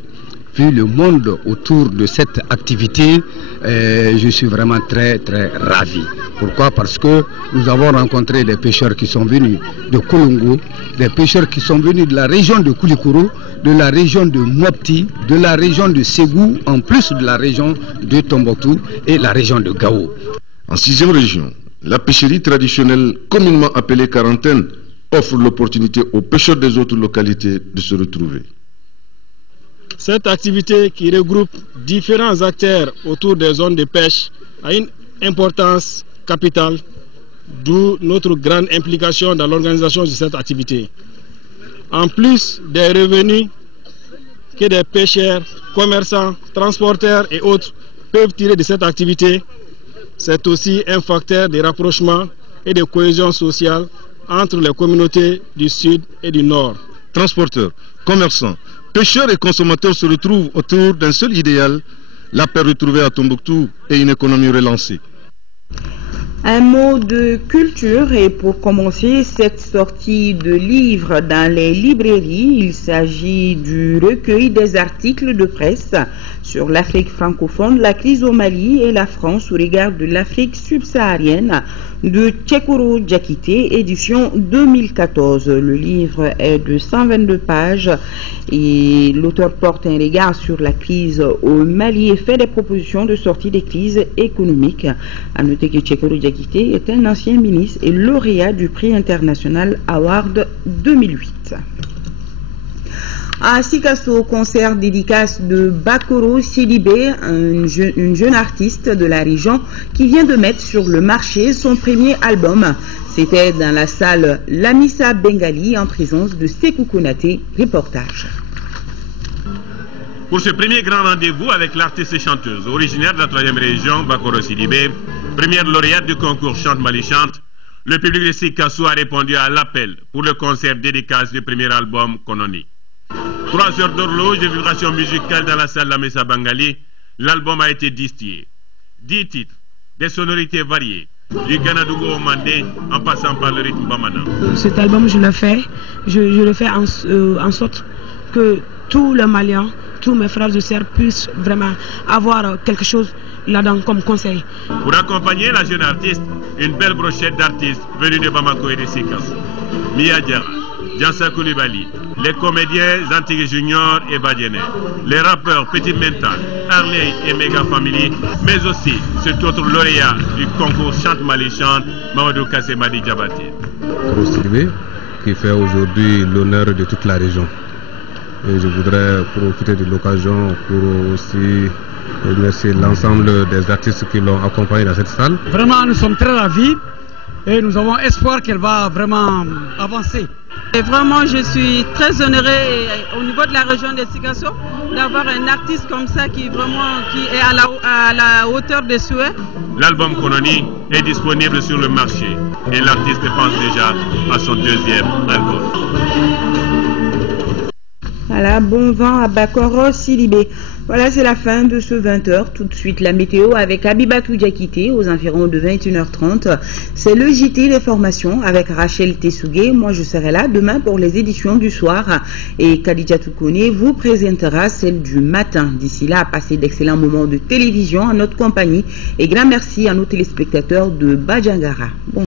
Vu le monde autour de cette activité, je suis vraiment très ravi. Pourquoi? Parce que nous avons rencontré des pêcheurs qui sont venus de Kolongo, des pêcheurs qui sont venus de la région de Koulikoro, de la région de Mopti, de la région de Ségou, en plus de la région de Tombouctou et la région de Gao. En 6e région, la pêcherie traditionnelle, communément appelée quarantaine, offre l'opportunité aux pêcheurs des autres localités de se retrouver. Cette activité qui regroupe différents acteurs autour des zones de pêche a une importance capitale, d'où notre grande implication dans l'organisation de cette activité. En plus des revenus que des pêcheurs, commerçants, transporteurs et autres peuvent tirer de cette activité, c'est aussi un facteur de rapprochement et de cohésion sociale entre les communautés du Sud et du Nord. Transporteurs, commerçants, pêcheurs et consommateurs se retrouvent autour d'un seul idéal, la paix retrouvée à Tombouctou et une économie relancée. Un mot de culture et pour commencer cette sortie de livres dans les librairies, il s'agit du recueil des articles de presse sur l'Afrique francophone, la crise au Mali et la France au regard de l'Afrique subsaharienne de Tchekoro Diakité, édition 2014. Le livre est de 122 pages et l'auteur porte un regard sur la crise au Mali et fait des propositions de sortie des crises économiques. À noter que Tchekoro Diakité est un ancien ministre et lauréat du prix international Award 2008. À Sikasso, concert dédicace de Bakoro Sidibé, une jeune artiste de la région qui vient de mettre sur le marché son premier album. C'était dans la salle Lamissa Bengali en présence de Sekou Konaté. Reportage. Pour ce premier grand rendez-vous avec l'artiste et chanteuse originaire de la 3e région, Bakoro Sidibé, première lauréate du concours Chante Mali Chante, le public de Sikasso a répondu à l'appel pour le concert dédicace du premier album Kononi. 3 heures d'horloge de vibration musicale dans la salle Lamissa Bengali, l'album a été distillé. 10 titres, des sonorités variées, du Ganadougou au Mandé en passant par le rythme Bamana. Cet album, je le fais en sorte que tous les Maliens, tous mes frères et sœurs puissent vraiment avoir quelque chose là-dedans comme conseil. Pour accompagner la jeune artiste, une belle brochette d'artistes venus de Bamako et de Sikasso. Mia Diarra, Jansa Koulibaly, les comédiens Zantigui Junior et Badiene, les rappeurs Petit Mental, Harley et Mega Family, mais aussi cet autre lauréat du concours Chante Mali Chante, Mamadou Kassemadi Diabaté. Sidibé, qui fait aujourd'hui l'honneur de toute la région. Et je voudrais profiter de l'occasion pour aussi remercier l'ensemble des artistes qui l'ont accompagné dans cette salle. Vraiment, nous sommes très ravis et nous avons espoir qu'elle va vraiment avancer. Et vraiment, je suis très honorée au niveau de la région de Sikasso d'avoir un artiste comme ça qui est à la hauteur des souhaits. L'album Kononi est disponible sur le marché et l'artiste pense déjà à son 2e album. Voilà, bon vent à Bakoro Sidibé. Voilà, c'est la fin de ce 20h. Tout de suite, la météo avec Abibatou Diakité aux environs de 21h30. C'est le JT des formations avec Rachel Tessougué. Moi, je serai là demain pour les éditions du soir. Et Khadija Toukone vous présentera celle du matin. D'ici là, passez d'excellents moments de télévision en notre compagnie. Et grand merci à nos téléspectateurs de Badjangara. Bon.